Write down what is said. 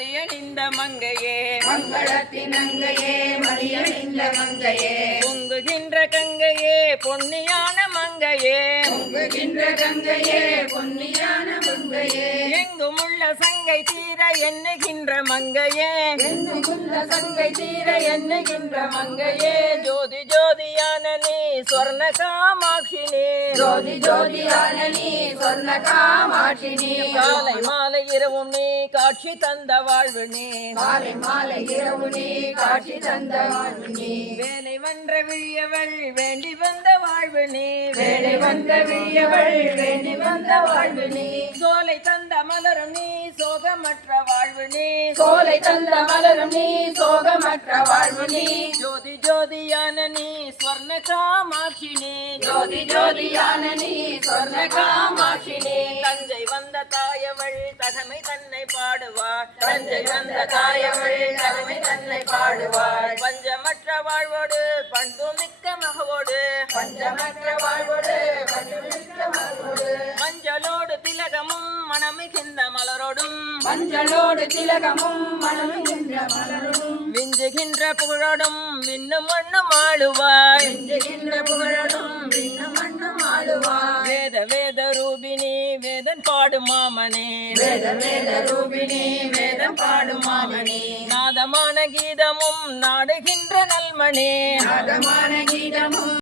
மதியணிந்த மங்கையே மங்களத்தின் அங்கையே மதியணிந்த மங்கையே பொங்குகின்ற கங்கையே பொன்னியான மங்கையே பொங்குகின்ற கங்கையே பொன்னியான மங்கையே எங்குமுள்ள சங்கை தீர எண்ணுகின்ற மங்கையே எண்ணுகின்ற சங்கை தீர எண்ணுகின்ற மங்கையே ஜோதி ஜோதியான நீ சொர்ண காமாட்சினி ஜோதி ஜோதியான நீ சொர்ண காமாட்சினி காலை மாலை இரவும் நீ காட்சி தந்த வாழ்வு நீ மாலை மாலை இரவு நீ காட்சி தந்த வாழ்வு நீ வேலை வென்ற விழியவள் வேண்டி வந்த வாழ்வு நீ வேலை வந்த விழியவள் வேண்டி வந்த வாழ்வு நீ சோலை தந்த மலரும் நீ சோகமற்ற வாழ்வு நீ சோலை தந்த மலரும் நீ சோகமற்ற வாழ்வு நீ ஜோதி ஜோதியான நீ ஸ்வர்ண காமாட்சினி ஜோதி ஜோதியான நீ சொர்ண காமாட்சினி தஞ்சை வந்த தாயவள் தகமை தன்னை பாடுவாள் தஞ்சை வந்த தாயவள் தலைமை தன்னை பாடுவாள் பஞ்சமற்ற வாழ்வோடு பண்பு மிக்க மகவோடு பஞ்சமற்ற வாழ்வோடு பஞ்சமிக்க மகளோடு மஞ்சளோடு திலகமும் மணமிகின்ற மலரோடும் மஞ்சளோடு திலகமும் மனமிகின்ற மலரும் விஞ்சுகின்ற புகழோடும் விண்ணும் மண்ணும் ஆளுவாய் செஞ்சுகின்ற புகழடும் விண்ணும் மண்ணும் ஆளுவாய் வேத வேத ரூபினி வேதன் பாடு மாமனே வேத வேத ரூபிணி வேதம் பாடும் மாமணி நாதமான கீதமும் நாடுகின்ற நல்மணி நாதமான கீதமும்